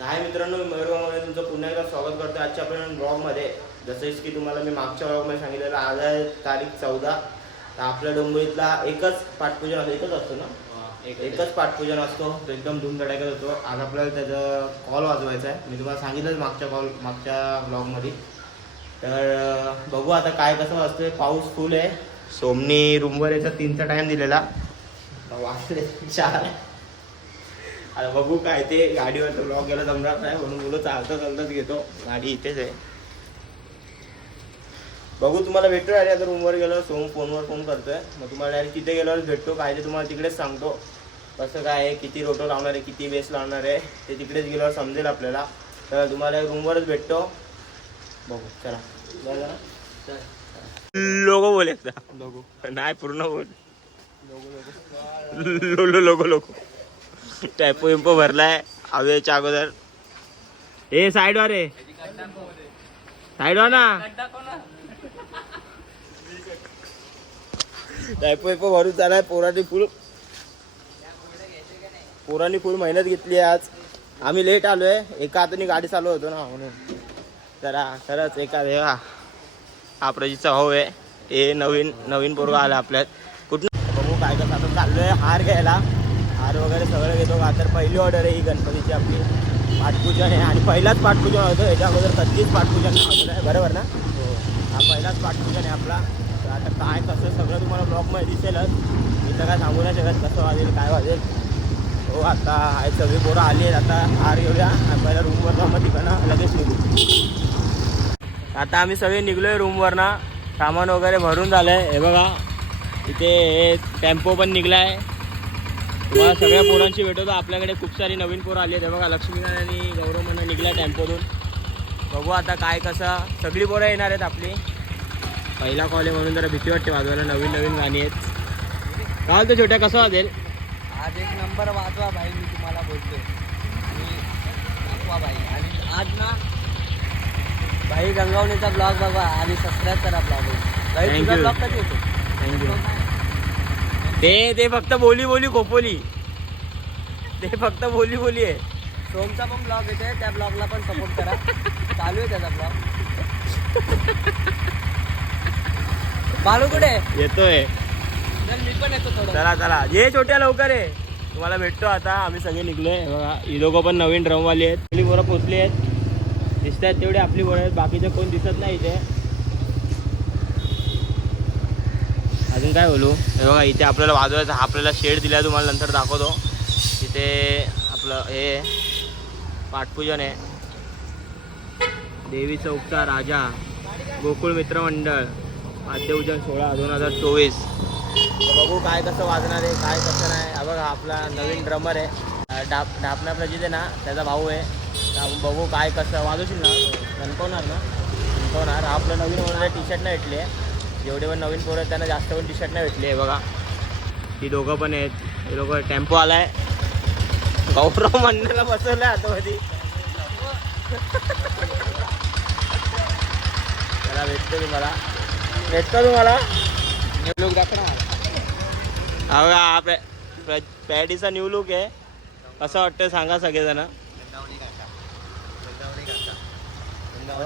हाय मित्रांनो, मी मयूरमध्ये तुमचं पुन्हा एकदा स्वागत करतो आजच्या आपण ब्लॉगमध्ये. जसं की तुम्हाला मी मागच्या ब्लॉगमध्ये सांगितलेलं, आज आहे तारीख 14. तर आपल्या डोंबिवलीतला एकच पाठपूजन असतो, एकच असतो ना, एकच पाठपूजन असतो. तो एकदम धूमधडाक्यात होतो. आज आपल्याला त्याचं कॉल वाजवायचा आहे. मी तुम्हाला सांगितलंच मागच्या ब्लॉगमध्ये. तर बघू आता काय कसं वाजतोय. पाऊस फुल आहे. सोमनी रूमवर याचा 3चा टाईम दिलेला, वाजले 4. आता बघू काय ते. गाडीवरचा ब्लॉग गेला जमणार नाही म्हणून बोलू चालता चालताच घेतो. गाडी इथेच आहे. बघू तुम्हाला भेटतो अरे. आता रूमवर गेलो, सोम फोनवर फोन करतोय. मग तुम्हाला डायरेक्ट तिथे गेल्यावर भेटतो. काय ते तुम्हाला तिकडेच सांगतो कसं काय आहे, किती रोटो लावणार आहे, किती बेस लावणार आहे ते तिकडेच गेल्यावर समजेल आपल्याला. तर तुम्हाला रूमवरच भेटतो. बघू चला. लोगो बोल एकदा. लोगो नाही, पूर्ण बोल. लोगो लोगो टॅपो विम्पो भरलाय हवेच्या अगोदर. ए साईड वर आहे, साईड वर ना. टॅपो विम्पो भरून चालाय. पोरांनी फुल मेहनत घेतली आज. आम्ही लेट आलोय. एका हाताने गाडी चालू होतो ना म्हणून. जरा खरंच एका देवा. हा प्रजितचा भाऊ आहे. हे नवीन पोरगा आला आपल्यात. कुठं बघू काय कसं. आता चाललोय हार घ्यायला. हार वगैरे सगळं घेतो का. तर पहिली ऑर्डर आहे ही गणपतीची आपली. पाठपूजन आहे आणि पहिलाच पाठपूजन होतं. याच्या अगोदर कधीच पाठपूजन नव्हतं आहे, बरोबर ना. हा पहिलाच पाठपूजन आहे आपला. तर आता काय कसं सगळं तुम्हाला ब्लॉगमध्ये दिसेलच. मी तर काय सांगू नाही शकत कसं वाजेल काय वाजेल. हो आता आहे सगळी पोरं आली आहेत. आता हार घेऊया आणि पहिल्या रूमवर जाऊ, मग तिकडनं लगेच निघू. आता आम्ही सगळे निघलोय रूमवर ना. सामान वगैरे भरून झालंय. हे बघा इथे टेम्पो पण निघलाय. तुम्हाला सगळ्या पोरांची भेटवतो. आपल्याकडे खूप सारी नवीन पोरं आली आहेत. बघा लक्ष्मीकांत आणि गौरव म्हणून निघल्या टेम्पोतून. बघू आता काय कसं. सगळी पोरं येणार आहेत आपली. पहिला कॉल आहे म्हणून जरा भीती वाटते वाजवायला. नवीन गाणी आहेत. काय होतं छोट्या, कसं वाजेल आज? एक नंबर वाजवा भाई, मी तुम्हाला बोलतो. भाई आणि आज ना भाई गंगावणीचा ब्लॉग बघा आणि सबस्क्राईब करा ब्लॉग. भाई तुझा ब्लॉग कधी येतो? थँक्यू. ते फक्त बोली खोपोली. ते फक्त बोली आहे. सोमचा पण ब्लॉग येते, त्या ब्लॉगला पण सपोर्ट करा. चालू आहे त्याचा ब्लॉग. बालू कुठे येतोय? चल मी पण येतो थोडं. चला ये छोट्या लवकर आहे. तुम्हाला भेटतो आता. आम्ही सगळे निघलोय. बघा ही लोकं पण नवीन ड्रमवाली आहेत. आपली पोरं पोचली आहेत. दिसत आहेत तेवढे आपली पोरं आहेत. बाकीचे कोण दिसत नाही इथे. अजून काय बोलू. हे बघा इथे आपल्याला वाजवायचं. आपल्याला शेड दिला आहे, तुम्हाला नंतर दाखवतो. तिथे आपलं हे पाठपूजन आहे. देवीचा उपचार राजा गोकुळ मित्रमंडळ वाद्यपूजन सोहळा 2024. बघू काय कसं वाजणार आहे, काय कसं नाही. हा बघा आपला नवीन ड्रमर आहे. ढापना प्रजित आहे ना, त्याचा भाऊ आहे. आपण बघू काय कसं वाजवशील ना. गणकवणार ना, गणकवणार. आपलं नवीन वगैरे टी शर्ट नाही भेटले. जेवढे पण नवीन पोरं आहेत त्यांना जास्त पण टी शर्ट नाही भेटले. हे बघा ही दोघं पण आहेत. हे लोक टेम्पो आलाय. गौरव मंडळाला बसवलं आतमध्ये. त्याला भेटतो तुम्हाला न्यू लुक दाखव ना मला. हा पॅडीचा न्यू लुक आहे. कसं वाटतं सांगा सगळेजण.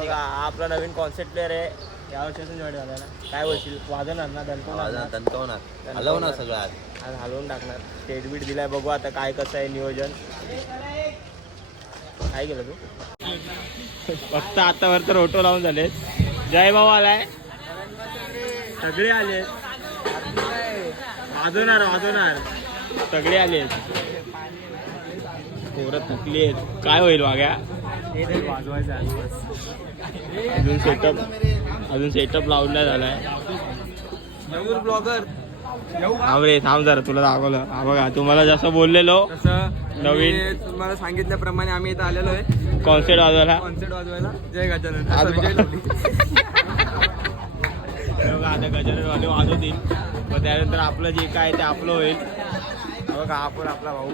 हा आपला नवीन कॉन्सेप्ट प्लेअर आहे. या वर्षातून जॉईन झाला ना. काय बोलशील, वाजवणार ना? दणकवणार हलवणार सगळं आज हलवून टाकणार. स्टेट बीट दिलाय. बघू आता काय कसं आहे नियोजन. काय केलं तू? फक्त आतावर तर ऑटो लावून झाले. जय भाऊ आलाय. सगळे आले. वाजवणार सगळे आले. पोरं थकली आहेत. काय होईल वाग्या. वाजवायचं अजून सेटअप लावून नाही झालाय. ब्लॉगर थांब जरा तुला दाखवलं. हा बघा तुम्हाला जसं बोललेलो नवीन तुम्हाला सांगितल्याप्रमाणे आम्ही इथं आलेलो आहे कॉन्सर्ट वाजवायला. जय गजानन. आता गजाननवाले वाजवतील. मग त्यानंतर आपलं जे काय ते आपलं होईल. बघा आपण आपला भाऊ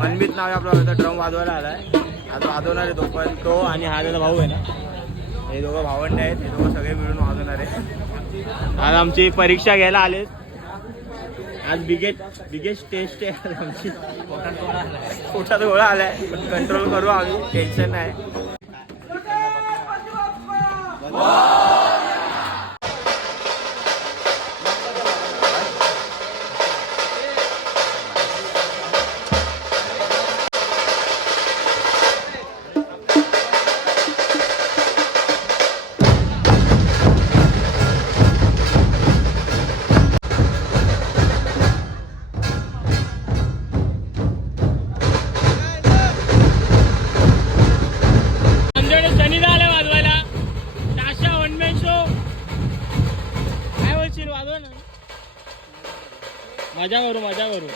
मनमित नाव आहे आपला. ड्रम वाजवायला आलाय. आता वाजवणार आहे तो पण. तो आणि हा त्याचा भाऊ आहे ना. हे दोघं भावंड आहेत. हे दोघं सगळे मिळून वाजवणार आहे. आज आमची परीक्षा घ्यायला आलेत. आज बिगेस्ट टेस्ट आहे आमची. पोटात गोळा आलाय पण कंट्रोल करू आम्ही, टेन्शन नाही. मजा करू.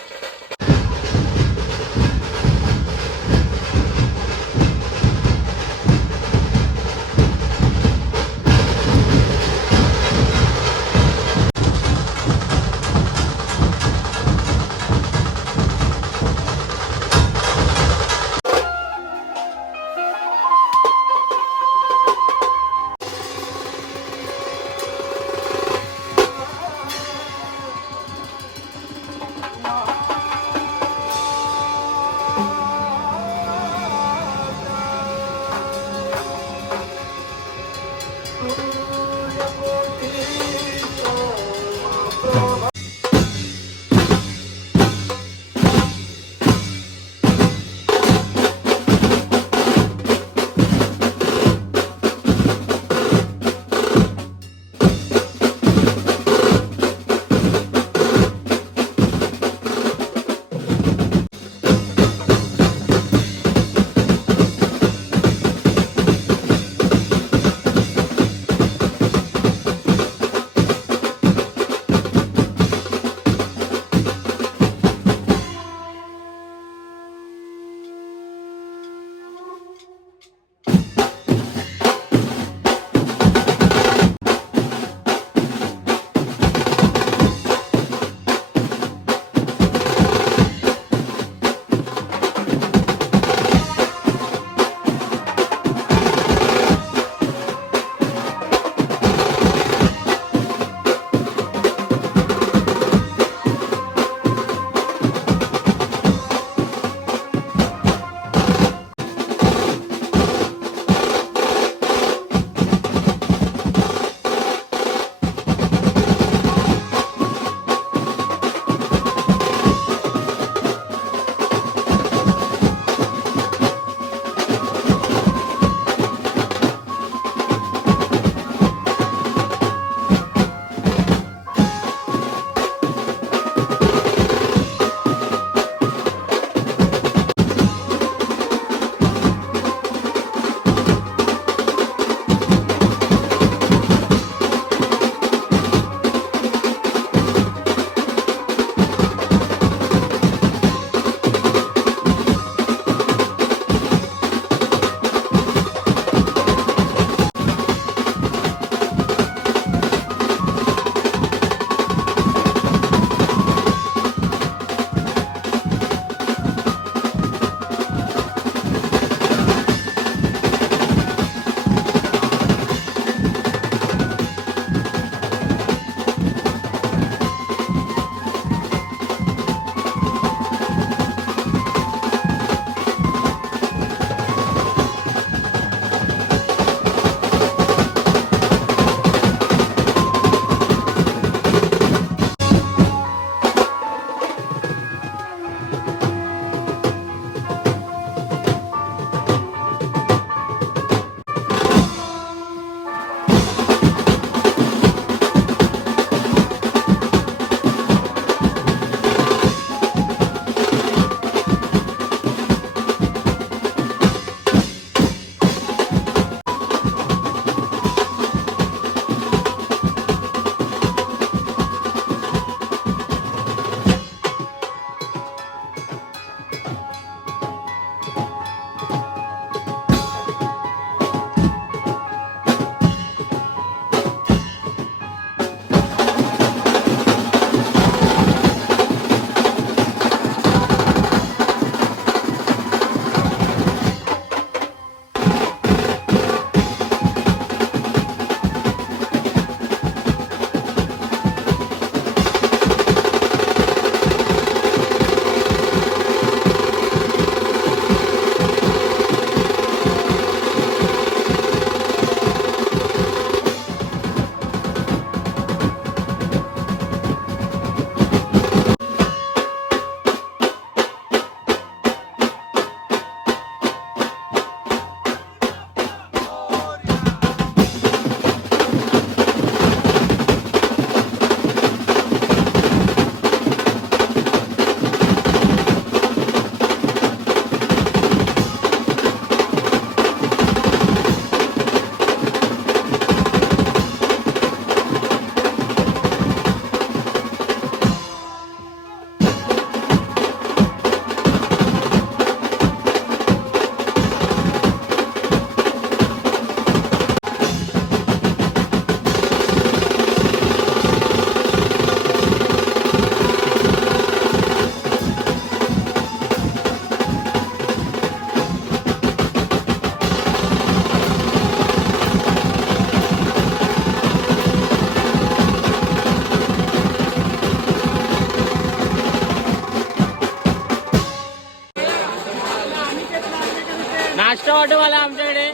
नाश्ता वाटोवाला आमच्याकडे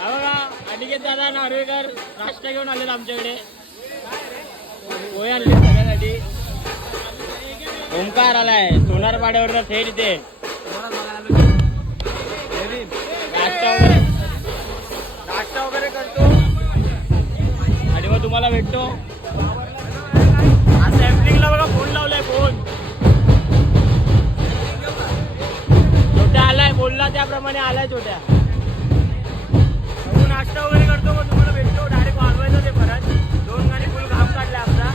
हा बघा अनिकेत दादा नार्वेकर नाश्ता घेऊन आलेत आमच्याकडे पोहे आणले सगळ्यासाठी ओमकार आलाय सोनार पाड्यावर थेट इथे नाश्ता वगैरे करतो आणि मग तुम्हाला भेटतो आज सॅम्पलिंगला बघा फोन लावलाय फोन छोट्या आलाय बोलला त्याप्रमाणे आलाय छोट्या नाश्ता वगैरे करतो मग तुम्हाला भेटतो डायरेक्ट वाजवायचं ते परत 2 गाणी फुल घाम काढला आमचा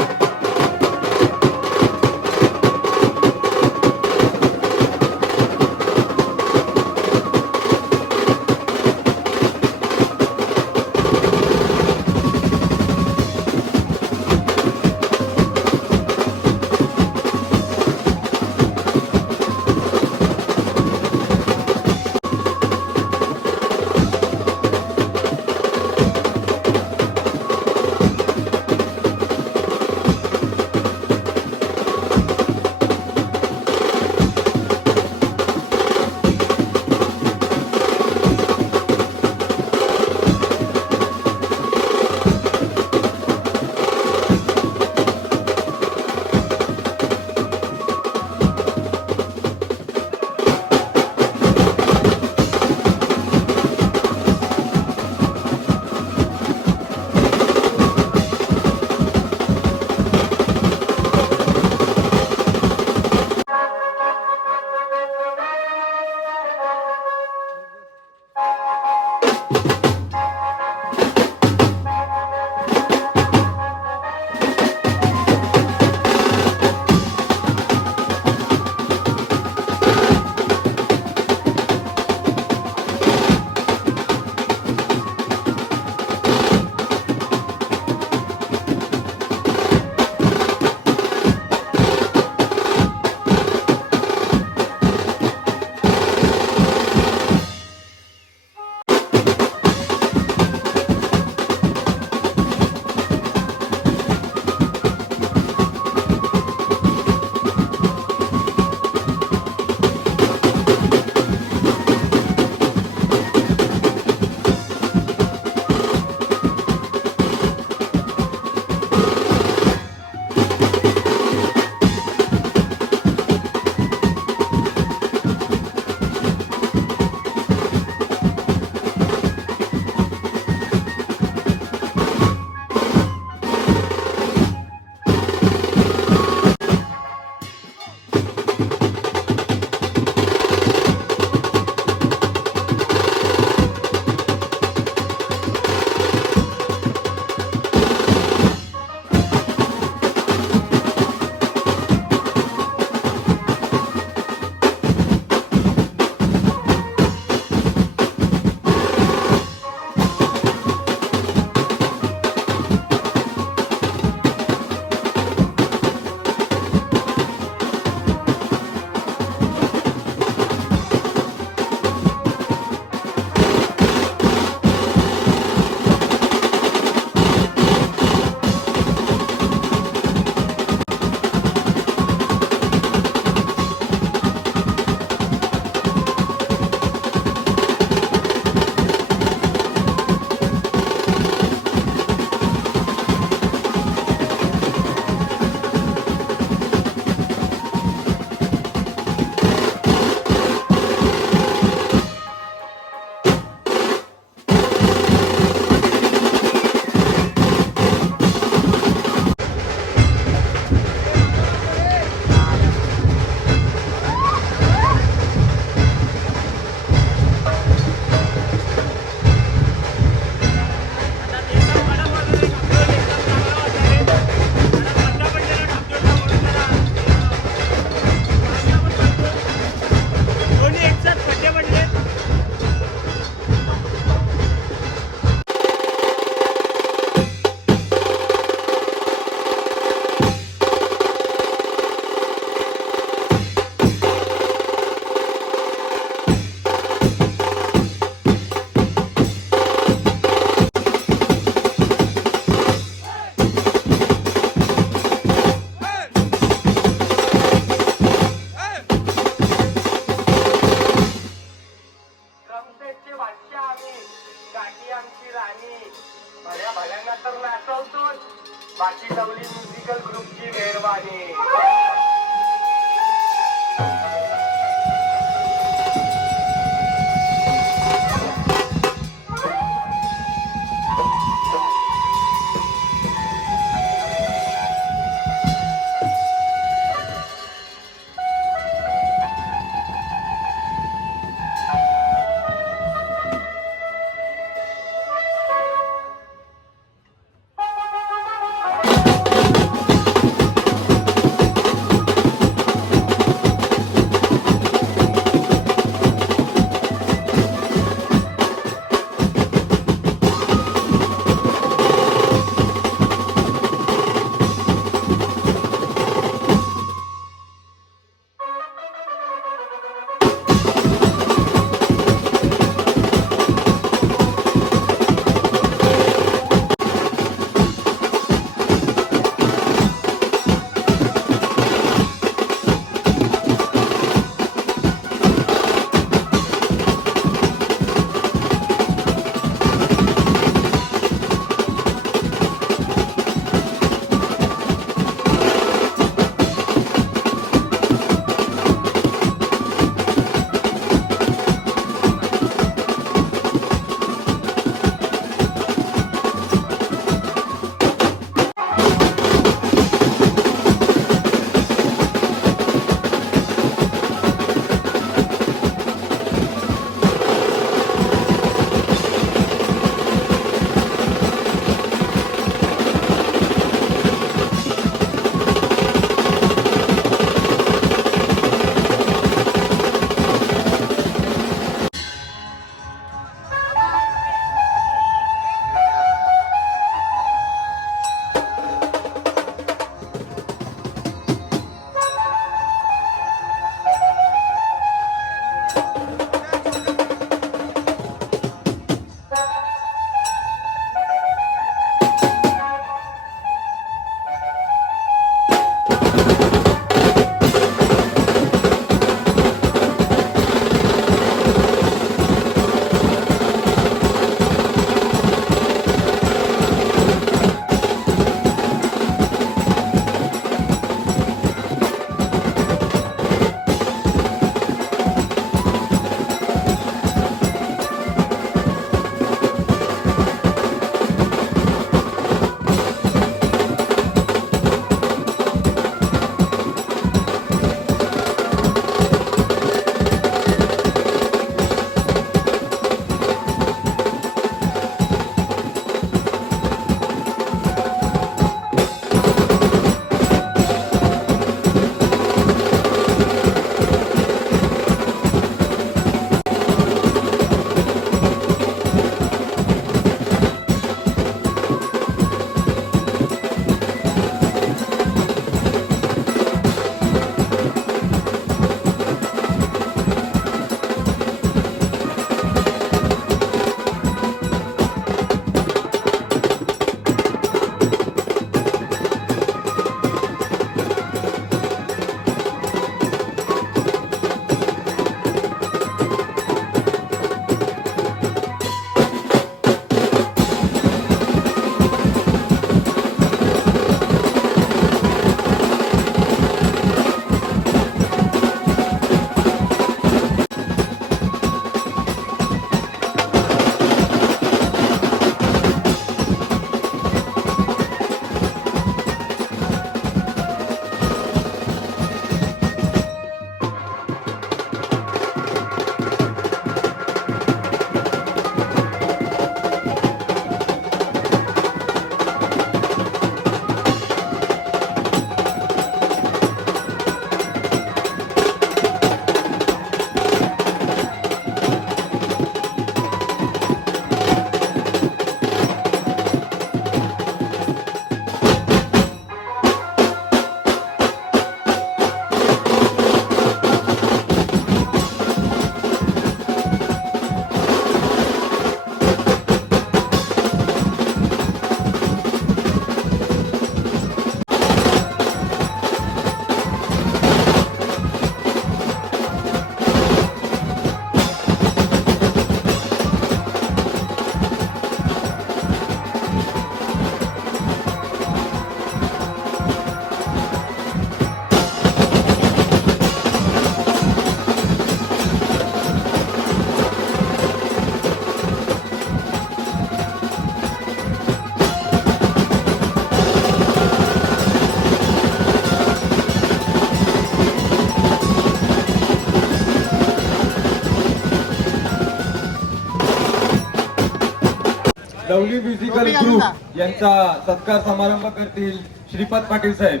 लवली म्युझिकल ग्रुप यांचा सत्कार समारंभ करतील श्रीपाद पाटील साहेब.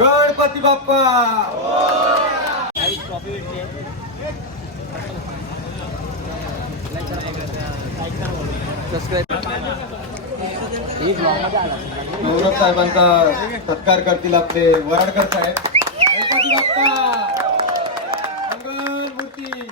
गणपती बाप्पा. गौरव साहेबांचा सत्कार करतील आपले वराडकर साहेब. गणपती बाप्पा मंगलमूर्ती.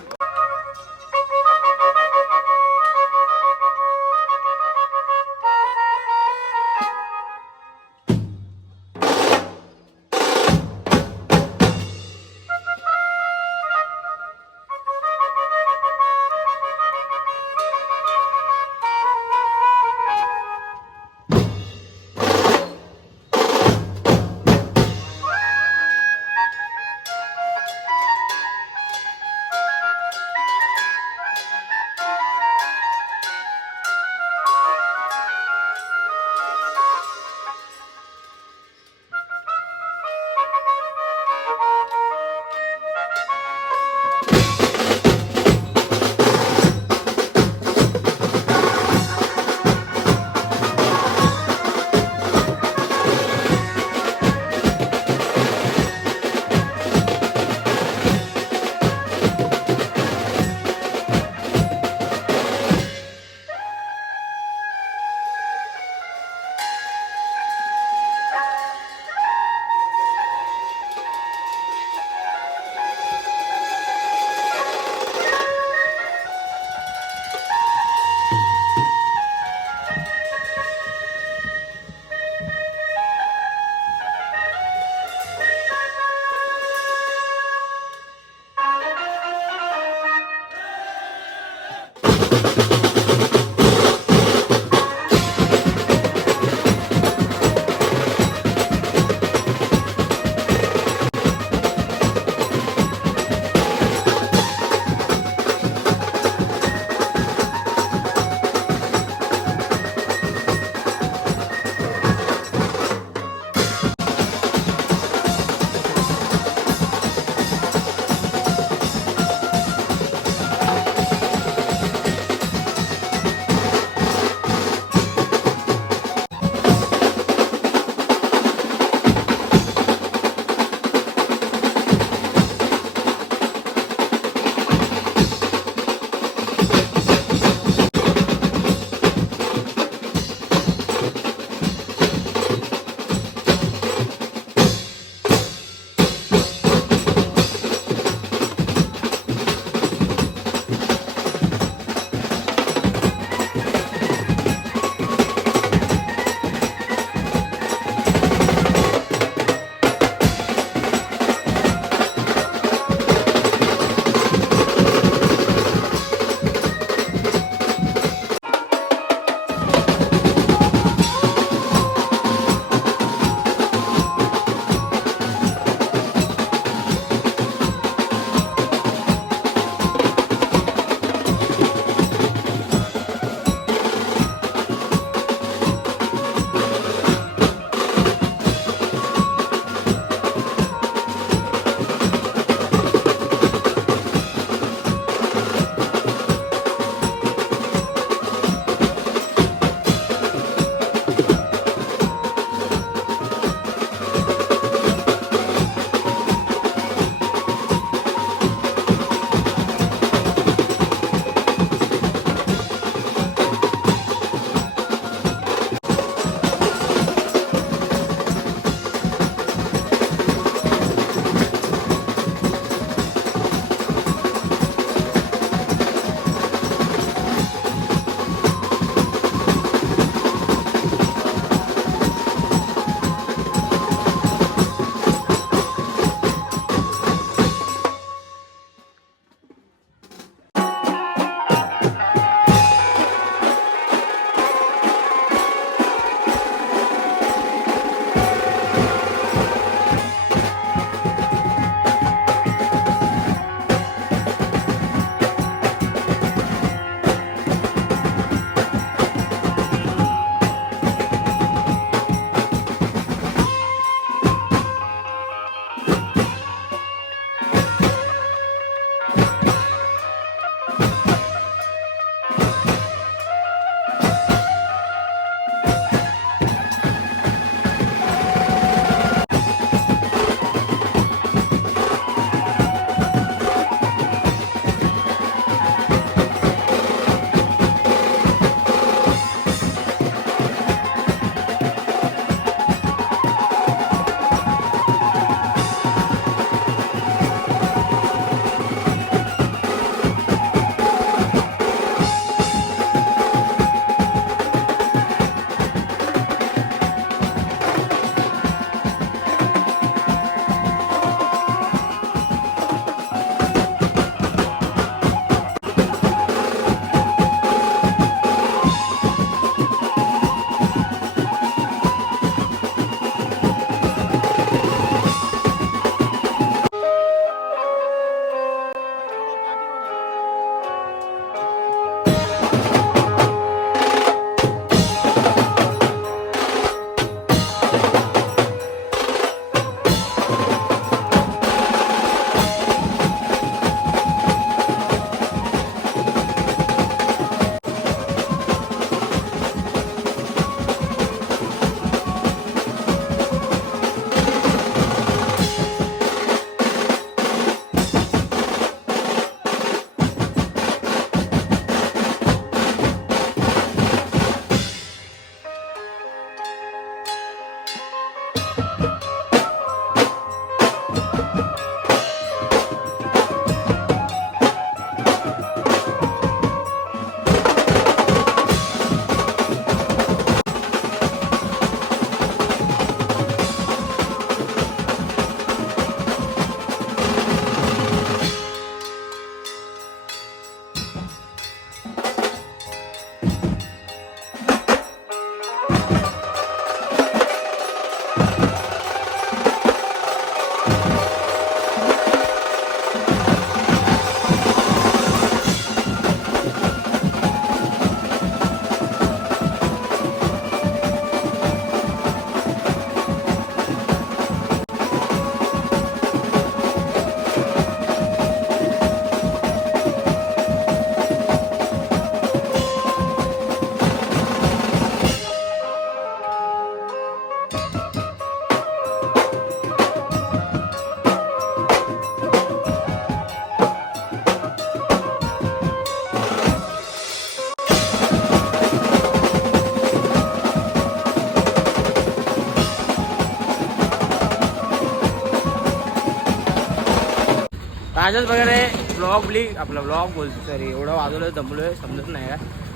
अशाच प्रकारे आपला ब्लॉग बोलतो सॉरी एवढं वाजवलं जमलोय समजत नाही का.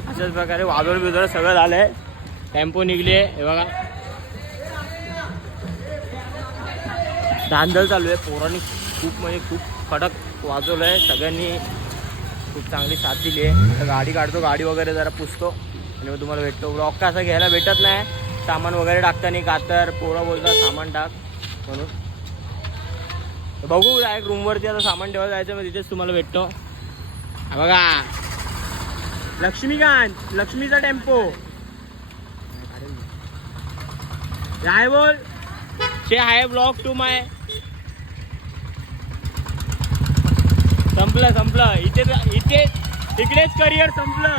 अशाच प्रकारे वाजवलं बिजवलं सगळं झालंय. टेम्पो निघले हे बघा. धांदल चालू आहे. पोरांनी खूप म्हणजे खूप कडक वाजवलंय. सगळ्यांनी खूप चांगली साथ दिली आहे. आता गाडी काढतो, गाडी वगैरे जरा पुसतो आणि मग तुम्हाला भेटतो. ब्लॉग का असं घ्यायला भेटत नाही. सामान वगैरे टाकताना का तर पोरं बोलतात सामान टाक म्हणून. बघू डायरेक्ट रूमवरती आता सामान ठेवायला जायचं, मग तिथेच तुम्हाला भेटतो. हा बघा लक्ष्मीकांत, लक्ष्मीचा टेम्पो. हाय बोल, शे हाय ब्लॉग टू माय. संपलं इकडेच करिअर संपलं.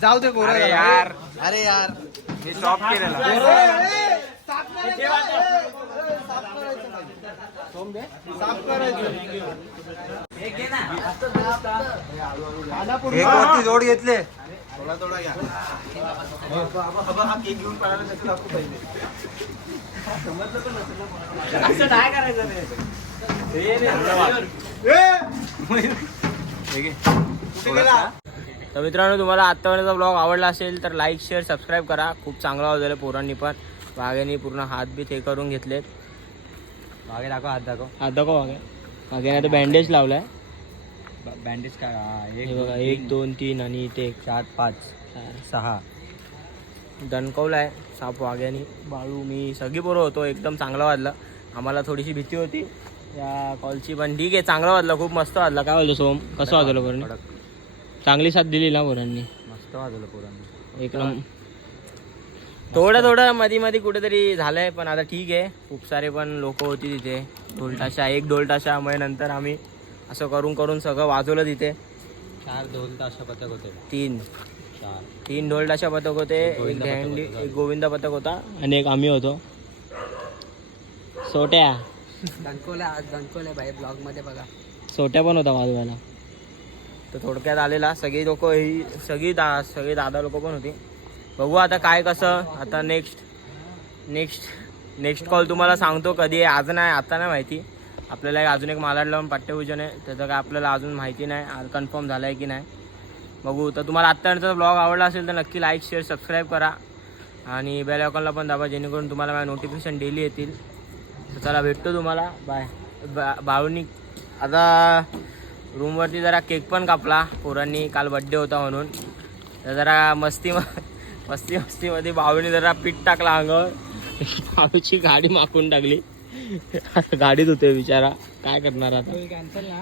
जाऊ दे गोरा. अरे यार मी शॉप केलेला. जोड घेतले. असं काय करायचं तर मित्रांनो, तुम्हाला आत्तापर्यंतचा ब्लॉग आवडला असेल तर लाईक शेअर सबस्क्राईब करा. खूप चांगला वाजवलं पोरांनी पण. वाघ्यानी पूर्ण हात बीत हे करून घेतलेत. मागे दाखव, हात दाखव. हात दाखव वाघ्याने आता बँडेज लावलाय. बँडेज काय? हे बघा 1 2 3 आणि इथे 4 5 6 दणकवलाय साप वाघ्यानी. बाळू मी सगळी पोरं होतो. एकदम चांगला वाजला. आम्हाला थोडीशी भीती होती या कॉलची, पण ठीक आहे चांगला वाजला. खूप मस्त वाजला. काय वाजलं सोम? कसं वाजवलं पोरांनी? चांगली साथ दिली ना पोरांनी. मस्त वाजवलं पोरांनी. एक थोडं मध्ये कुठेतरी झालंय, पण आता ठीक आहे. खूप सारे पण लोक होती तिथे. ढोलताशा, एक ढोलताशा. मग नंतर आम्ही असं करून सगळं वाजवलं तिथे. 4 ढोलताशा पथक होते. 3 ढोलताशा पथक होते. एक बँडी, एक गोविंदा पथक होता आणि एक आम्ही होतो. सोट्या दणकोल्या भाई ब्लॉग मध्ये बघा. सोट्या पण होता वाजवायला. तर थोडक्यात आलेला. सगळी लोक ही सगळी दादा लोक पण होती. बघू आता काय कसं. आता नेक्स्ट कॉल तुम्हाला सांगतो कधी आहे. आज नाही, आता नाही माहिती. आपल्याला अजून एक मालाड लावून पाठ्यभूषण आहे, त्याचं काय आपल्याला अजून माहिती नाही कन्फर्म झालं आहे की नाही. बघू. तर तुम्हाला आत्तापर्यंतचा ब्लॉग आवडला असेल तर नक्की लाईक शेअर सबस्क्राईब करा आणि बेल आयकॉनला पण दाबा, जेणेकरून तुम्हाला माझ्या नोटिफिकेशन डेली येतील. तर चला भेटतो तुम्हाला. बाय. बाळूनी आता रूमवरती जरा केक पण कापला पोरांनी. काल बड्डे होता म्हणून. तर जरा मस्तीमध्ये बाळूनी जरा पीठ टाकला अंगावर. बाळूची गाडी माकून टाकली. गाडीत होते बिचारा. काय करणार आता. कॅन्सल ना.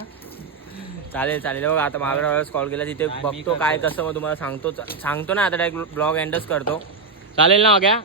चालेल बघा. आता मागच्या वेळेस कॉल केला तिथे बघतो काय कसं, मग तुम्हाला सांगतो ना. आता डायरेक्ट ब्लॉग एंडच करतो. चालेल ना बघा.